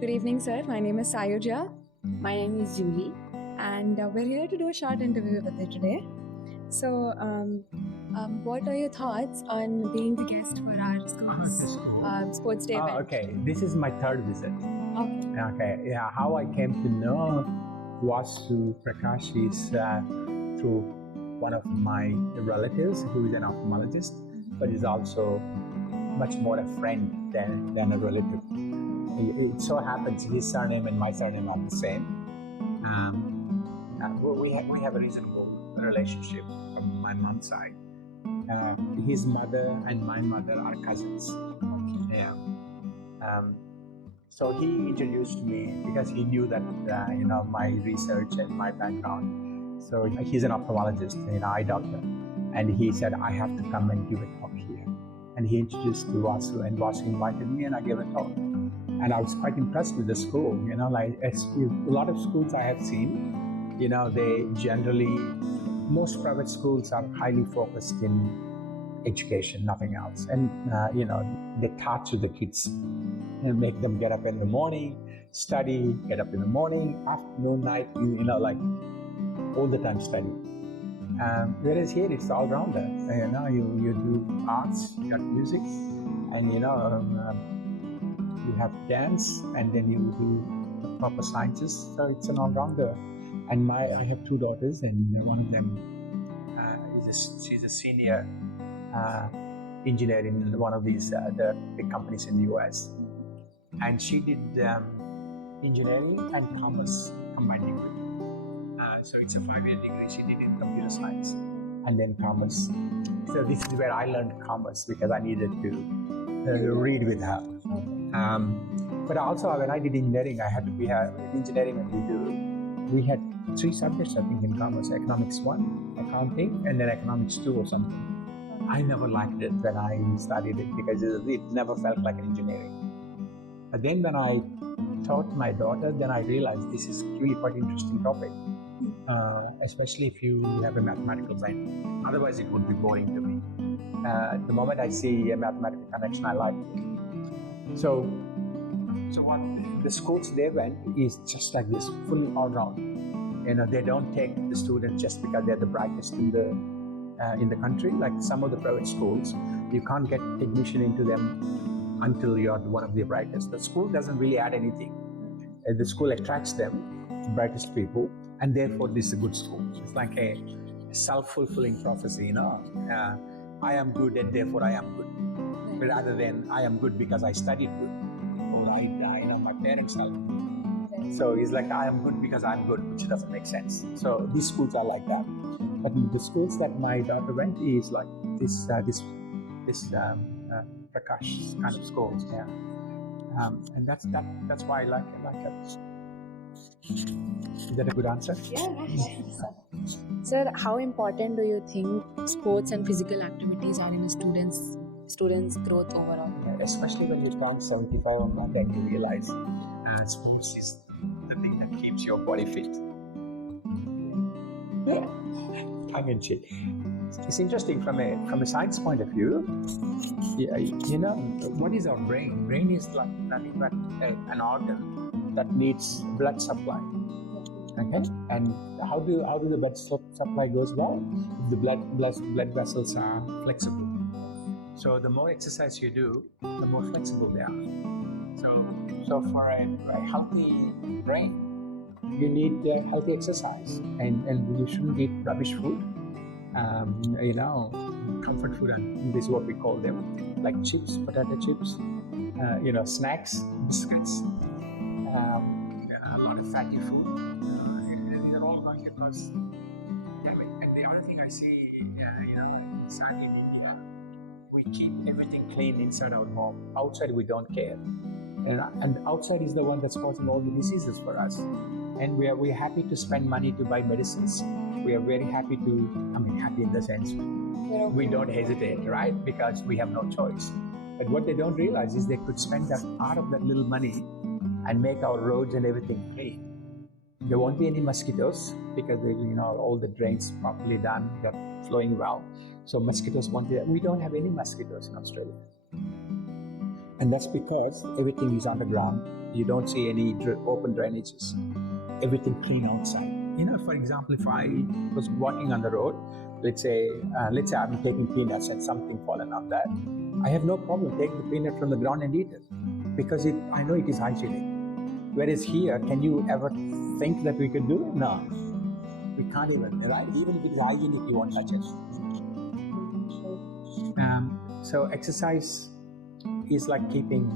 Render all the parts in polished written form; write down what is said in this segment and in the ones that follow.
Good evening, sir. My name is Sayuja, My name is Julie. and we're here to do a short interview with you today. So, what are your thoughts on being the guest for our school's sports day event? Okay, this is my third visit. Okay. Okay, yeah, how I came to know was through Prakash is through one of my relatives who is an ophthalmologist, but is also much more a friend than a relative. It so happens his surname and my surname are the same. We have a reasonable relationship from my mom's side. His mother and my mother are cousins. Yeah. So he introduced me because he knew that my research and my background. So he's an ophthalmologist, eye doctor, and he said I have to come and give a talk here. And he introduced to Vasu, and Vasu invited me, and I gave a talk. And I was quite impressed with the school. Like a lot of schools I have seen, they generally, most private schools are highly focused in education, nothing else. And they torture the kids and make them get up in the morning, study, get up in the morning, afternoon, night, like all the time study. Whereas here it's all rounder. You do arts, you got music, and you have dance, and then you do proper sciences. So it's an all-rounder. And I have two daughters, and one of them she's a senior engineer in one of these the big companies in the US. And she did engineering and commerce combined degree. So it's a 5-year degree. She did in computer science and then commerce. So this is where I learned commerce because I needed to read with her. But also when I did engineering, we had 3 subjects I think in commerce: economics 1, accounting, and then economics 2 or something. I never liked it when I studied it because it never felt like an engineering. But then when I taught my daughter, then I realized this is really quite interesting topic, especially if you have a mathematical mind. Otherwise, it would be boring to me. The moment I see a mathematical connection, I like it. So what the schools they went is just like this, fully all round. They don't take the students just because they're the brightest in the country. Like some of the private schools, you can't get admission into them until you're one of the brightest. The school doesn't really add anything. The school attracts them, the brightest people, and therefore this is a good school. It's like a self-fulfilling prophecy, I am good and therefore I am good. Rather than I am good because I studied good, or my parents helped me. So it's like I am good because I'm good, which doesn't make sense. So these schools are like that. But the schools that my daughter went is like this Prakash kind of schools, yeah. And that's why I like it. Is that a good answer? Yeah. Sir, how important do you think sports and physical activities are in a student's growth overall? Especially when you turn 75 or more, then you realize sports is the thing that keeps your body fit. Tongue in cheek. It's interesting from a science point of view. What is our brain? Brain is like nothing but an organ that needs blood supply. Okay, and how do the blood supply goes well? If the blood vessels are flexible. So the more exercise you do, the more flexible they are. So for a healthy brain, you need healthy exercise, and you shouldn't eat rubbish food. Comfort food, and this is what we call them, like chips, potato chips, snacks, biscuits, a lot of fatty food. These are all going to cause damage. And the other thing I see, inside in India, we keep everything clean inside our home. Outside, we don't care. And outside is the one that's causing all the diseases for us. And we're happy to spend money to buy medicines. We are very happy happy in the sense we don't hesitate, right? Because we have no choice. But what they don't realize is they could spend that part of that little money and make our roads and everything clean. There won't be any mosquitoes because all the drains properly done, they're flowing well. So mosquitoes won't be there. We don't have any mosquitoes in Australia. And that's because everything is underground. You don't see any open drainages. Everything clean outside. For example, if I was walking on the road, let's say I'm taking peanuts and something fallen on that, I have no problem taking the peanut from the ground and eat it because I know it is hygienic. Whereas here, can you ever think that we could do it? No, we can't even, right? Even if it is hygienic, you won't touch it. So exercise is like keeping,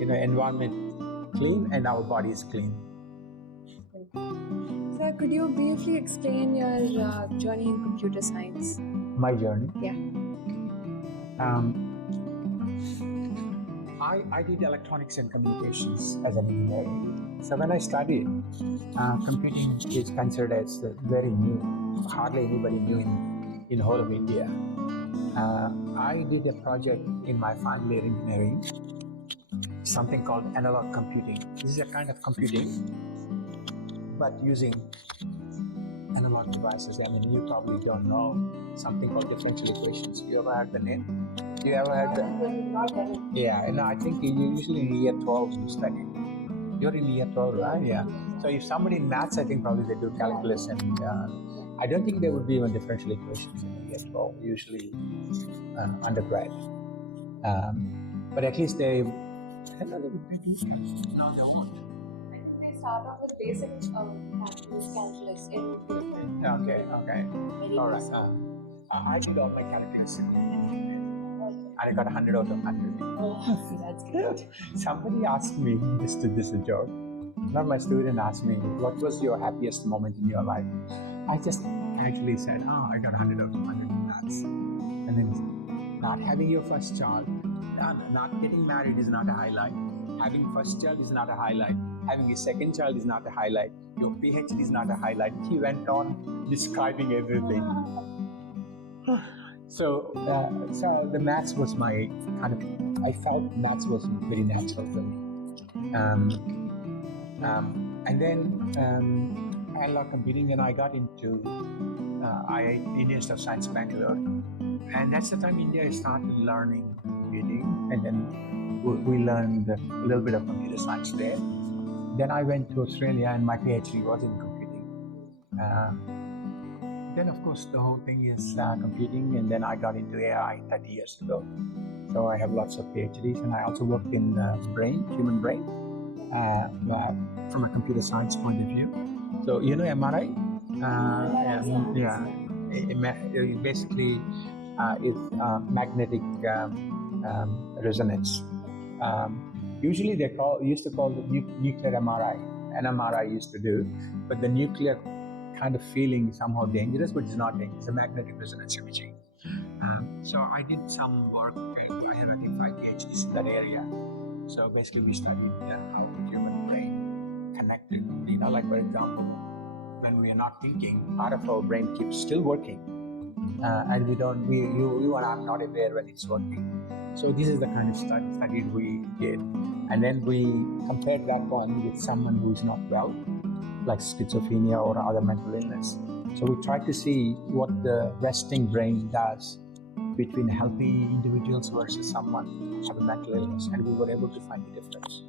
environment clean and our body is clean. Sir, could you briefly explain your journey in computer science? My journey? Yeah. I did electronics and communications as an engineer. So when I studied, computing is considered as very new. Hardly anybody knew in whole of India. I did a project in my final year engineering, something called analog computing. This is a kind of computing, but using analog devices. I mean, you probably don't know something called differential equations. You ever heard the name? You ever heard the? Yeah, and I think you usually in year 12 you study. You're in year 12, right? Yeah. So if somebody in maths, I think probably they do calculus, and I don't think there would be even differential equations in year 12. Usually undergrad, but at least they. I don't know, they would be. No, they won't. They start off with basic calculus in Okay. All right. I did all my calculus. And I got 100 out of 100. Oh, that's good. Somebody asked me, this is a joke. One of my students asked me, what was your happiest moment in your life? I just actually said, I got 100 out of 100 in maths. And then not having your first child, not getting married is not a highlight. Having first child is not a highlight. Having a second child is not a highlight. Your PhD is not a highlight. He went on describing everything. So the maths was my kind of. I felt maths was very natural for me. And then I loved computing, and I got into University of Science, Bangalore, and that's the time India started learning computing, and then we learned a little bit of computer science there. Then I went to Australia, and my PhD was in computing. Then, of course, the whole thing is computing, and then I got into AI 30 years ago. So I have lots of PhDs, and I also work in human brain, from a computer science point of view. So, MRI? It basically is magnetic resonance. Usually they used to call it nuclear MRI. NMRI used to do, but the nuclear kind of feeling is somehow dangerous, but it's not dangerous. It's a magnetic resonance imaging. So I did some work. I have, I think, 5 PhDs in that area. So basically, we studied how the human brain connected. Like for example, when we are not thinking, part of our brain keeps still working, and you and I'm not aware when it's working. So this is the kind of study we did, and then we compared that one with someone who is not well, like schizophrenia or other mental illness. So we tried to see what the resting brain does between healthy individuals versus someone who has a mental illness, and we were able to find the difference.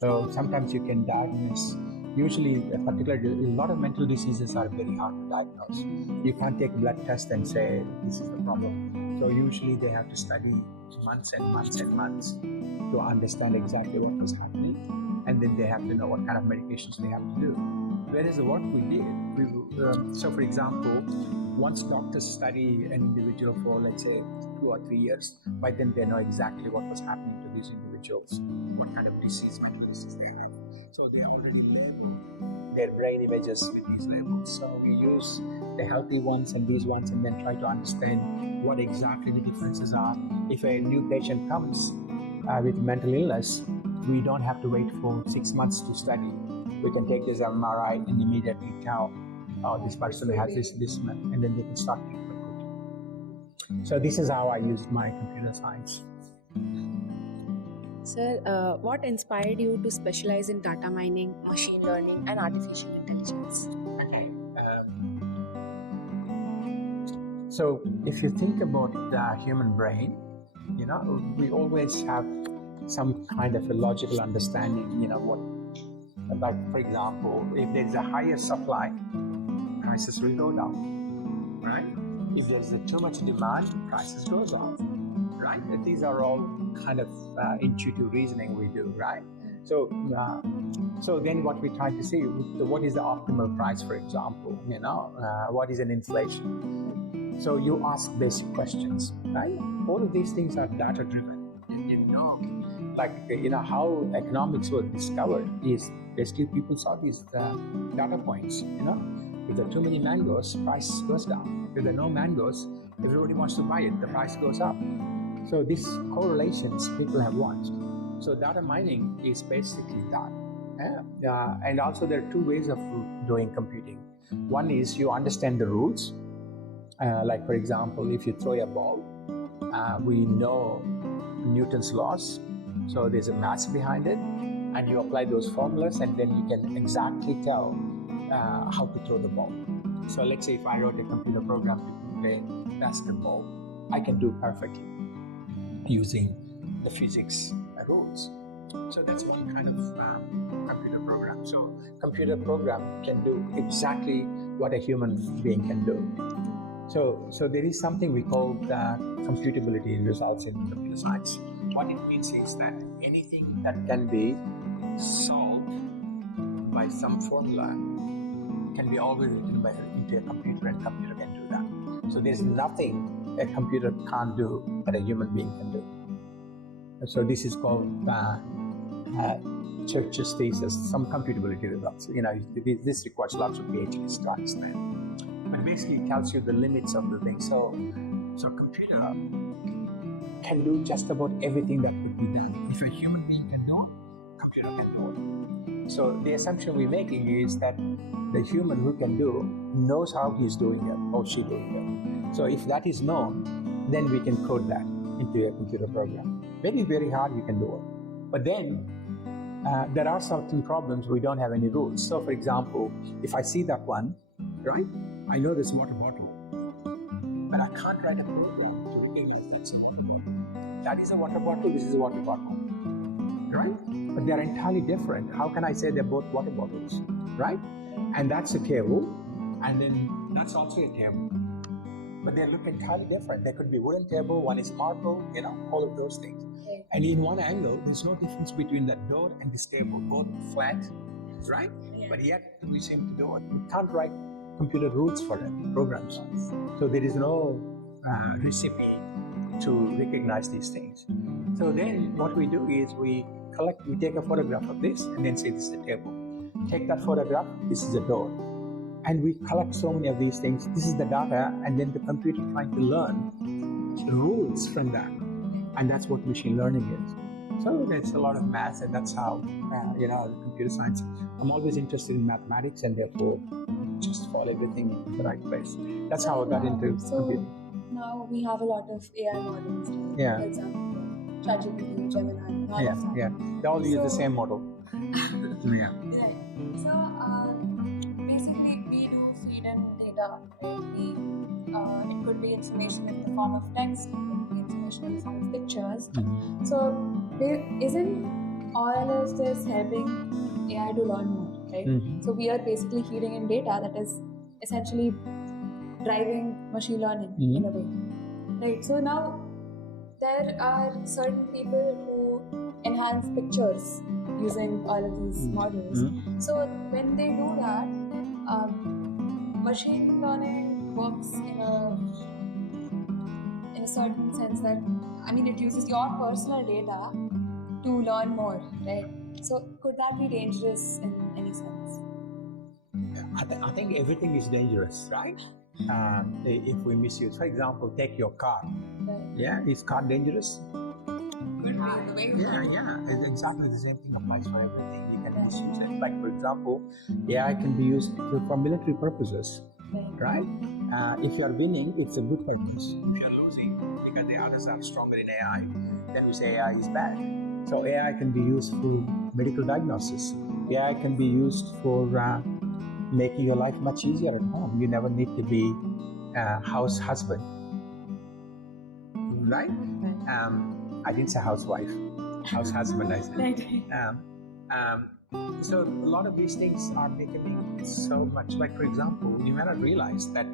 So sometimes you can diagnose. Usually, a lot of mental diseases are very hard to diagnose. You can't take a blood test and say this is the problem. So usually they have to study months and months and months to understand exactly what was happening, and then they have to know what kind of medications they have to do. Whereas the work we did, so for example, once doctors study an individual for, let's say, 2 or 3 years, by then they know exactly what was happening to these individuals, what kind of mental disease they have. So they have already labeled their brain images with these labels. So we use the healthy ones and these ones, and then try to understand what exactly the differences are. If a new patient comes with mental illness, we don't have to wait for 6 months to study. We can take this MRI and immediately tell, this person has this, and then they can start treatment. So this is how I used my computer science. Sir, what inspired you to specialize in data mining, machine learning, and artificial intelligence? Okay. So if you think about the human brain, we always have some kind of a logical understanding, what, like for example, if there's a higher supply, prices will go down, right? If there's too much demand, prices goes up, right? These are all kind of intuitive reasoning we do, right? So then what we try to see, what is the optimal price, for example, what is an inflation? So you ask basic questions, right? All of these things are data driven. Like, how economics was discovered is basically people saw these data points, if there are too many mangoes, price goes down. If there are no mangoes, everybody wants to buy it, the price goes up. So these correlations people have watched. So data mining is basically that. And also there are two ways of doing computing. One is you understand the rules. Like for example, if you throw a ball, we know Newton's laws. So there's a mass behind it, and you apply those formulas, and then you can exactly tell how to throw the ball. So let's say if I wrote a computer program to play basketball, I can do perfectly using the physics rules. So that's one kind of computer program. So computer program can do exactly what a human being can do. So there is something we call computability results in computer science. What it means is that anything that can be solved by some formula can be always written into a computer, and computer can do that. So there's nothing a computer can't do that a human being can do. So this is called Church's thesis, some computability results. This requires lots of PhDs to understand. But basically it tells you the limits of the thing. So computer can do just about everything that could be done. If a human being can do it, computer can do it. So the assumption we're making is that the human who can do knows how he's doing it, how she's doing it. So if that is known, then we can code that into a computer program. Very, very hard, we can do it. But then there are certain problems we don't have any rules. So for example, if I see that one, right, I know this water bottle, but I can't write a program to recognize it's a water bottle. That is a water bottle, this is a water bottle, right? But they're entirely different. How can I say they're both water bottles, right? And that's a table, and then that's also a table. But they look entirely different. There could be wooden table, one is marble, all of those things. And in one angle, there's no difference between that door and this table, both flat, right? But yet we seem to do it. We can't write computer rules for it, programs. So there is no recipe to recognize these things. So then what we do is we take a photograph of this and then say this is a table. Take that photograph, this is a door. And we collect so many of these things. This is the data, and then the computer trying to learn rules from that. And that's what machine learning is. So there's a lot of math, and that's how, the computer science. I'm always interested in mathematics, and therefore just follow everything in the right place. That's how I got into computing. Now we have a lot of AI models, right? Yeah. For example, ChatGPT, Gemini, and all of that. Yeah. They all use the same model. Yeah. Right. So basically, we do feed in data. Right? It could be information in the form of text. It could be information in the form of pictures. Mm-hmm. So isn't all of this helping AI to learn more? Right. Mm-hmm. So we are basically feeding in data that is essentially driving machine learning in a way. Right. So now there are certain people who enhance pictures using all of these models. Mm-hmm. So when they do that, machine learning works in a certain sense that, it uses your personal data to learn more, right? So could that be dangerous in any sense? I think everything is dangerous, right? If we misuse, for example, take your car. Right. Yeah, is car dangerous? Could be in the way. Yeah. It's exactly the same thing applies for everything. You can misuse it. Like for example, AI can be used for military purposes, right? If you are winning, it's a good purpose. If you're losing, because the others are stronger in AI, then we say AI is bad. So AI can be used for medical diagnosis. AI can be used for making your life much easier at home. You never need to be house husband, right? I didn't say housewife. house husband, I said. Right. So a lot of these things are becoming so much. Like, for example, you may not realize that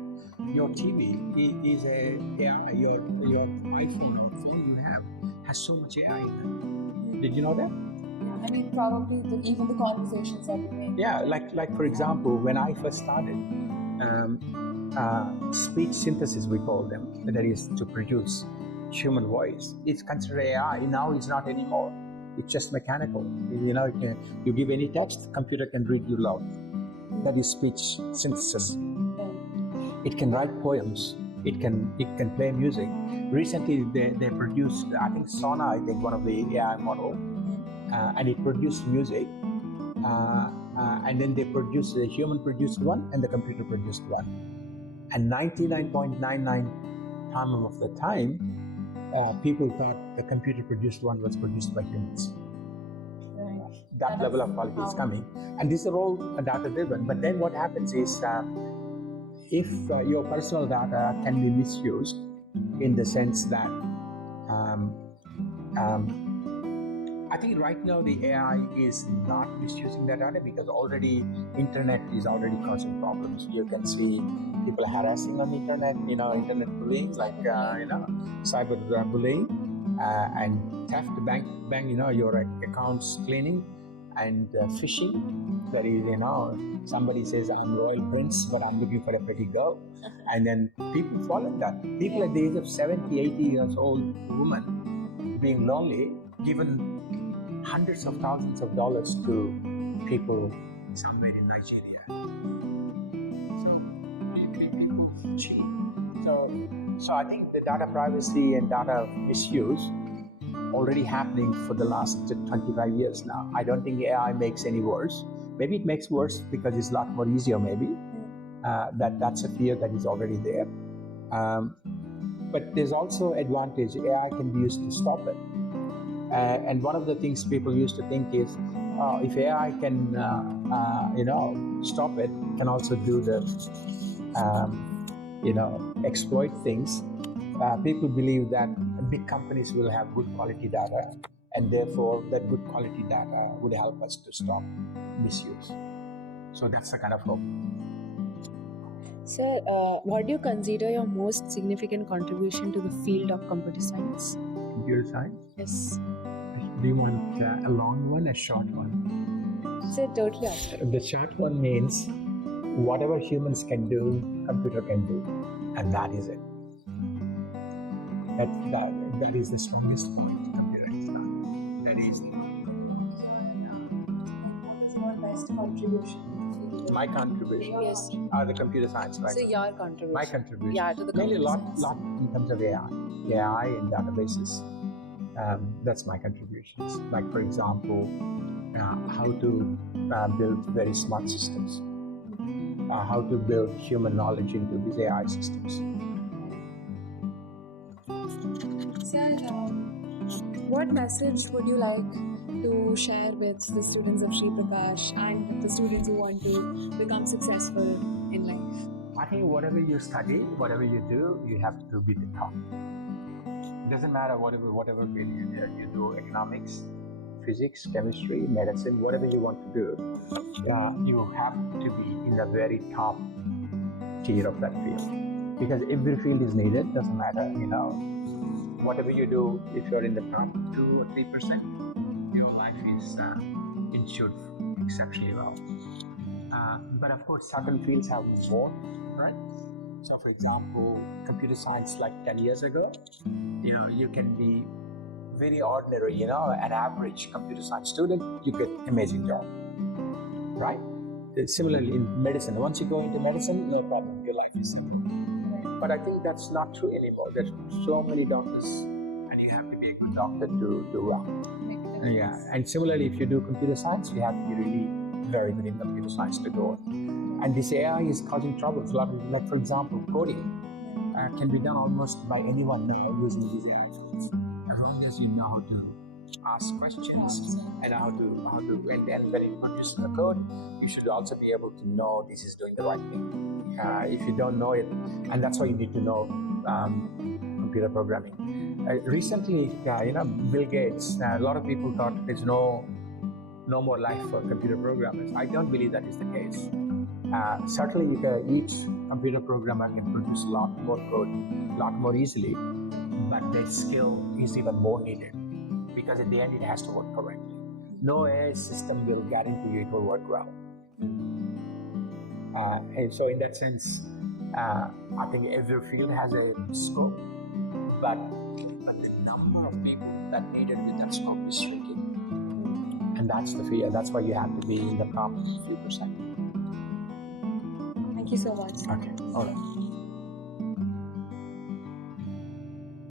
your TV is a AI. Your iPhone or phone you have has so much AI in it. Did you know that? Yeah, I mean, probably even the conversations that we make. Yeah, like for example, when I first started, speech synthesis, we call them, that is to produce human voice. It's considered AI. Now it's not anymore. It's just mechanical. You know, you give any text, computer can read you loud. That is speech synthesis. It can write poems. It can play music. Recently, they produced, I think Sona, one of the AI model, and it produced music. And then they produced the human produced one and the computer produced one. And 99.99% of the time, people thought the computer produced one was produced by humans. Right. That level of quality is coming. And these are all data driven. But then what happens is, if your personal data can be misused in the sense that I think right now the AI is not misusing that data because already internet is already causing problems. You can see people harassing on the internet, internet bullying, like cyber bullying and theft, bank, your accounts cleaning and phishing. That is, somebody says I'm royal prince, but I'm looking for a pretty girl, and then people follow that. People at the age of 70, 80 years old, women being lonely, given hundreds of thousands of dollars to people somewhere in Nigeria. So cheap. So I think the data privacy and data misuse already happening for the last 25 years now. I don't think AI makes any worse. Maybe it makes worse because it's a lot more easier. Maybe that's a fear that is already there. But there's also advantage. AI can be used to stop it. And one of the things people used to think is, if AI can, stop it, can also do the, exploit things. People believe that big companies will have good quality data, and therefore that good quality data would help us to stop misuse. So that's the kind of hope. Sir, what do you consider your most significant contribution to the field of computer science? Computer science? Yes. Do you want a long one, a short one? Sir, totally up. The short one means whatever humans can do, computer can do, and that is it. That is the strongest point computer has done. That is your best contribution? my contribution. Yes. The computer science, right? So your contribution. My contribution. Yeah, to the mainly computer lot science. in terms of AI and databases. That's my contributions. Like, for example, how to build very smart systems, how to build human knowledge into these AI systems. Sir, what message would you like to share with the students of Sri Prakash and the students who want to become successful in life? I think whatever you study, whatever you do, you have to be the top. It doesn't matter whatever field you do, economics, physics, chemistry, medicine, whatever you want to do, you have to be in the very top tier of that field. Because every field is needed, doesn't matter, whatever you do, if you're in the top 2 or 3%, your life is ensured exceptionally well. But of course, certain fields have more, right? So for example, computer science, like 10 years ago, you can be very ordinary, an average computer science student, you get amazing job, right? Similarly in medicine, once you go into medicine, no problem, your life is settled. But I think that's not true anymore. There's so many doctors, and you have to be a good doctor to do well. Yeah, and similarly, if you do computer science, you have to be really very good in computer science to do it. And this AI is causing troubles. Like for example, coding can be done almost by anyone now using these AI tools, as long as you know how to ask questions and how to and when you produce the code, you should also be able to know this is doing the right thing. If you don't know it, and that's why you need to know computer programming. Recently, Bill Gates, a lot of people thought there's no more life for computer programmers. I don't believe that is the case. Certainly, each computer programmer can produce a lot more code, a lot more easily, but their skill is even more needed because at the end it has to work correctly. No AI system will guarantee you it will work well. And so in that sense, I think every field has a scope, but the number of people that needed with that scope is shrinking. And that's the fear. That's why you have to be in the top few percent. Thank you so much. Okay, all right.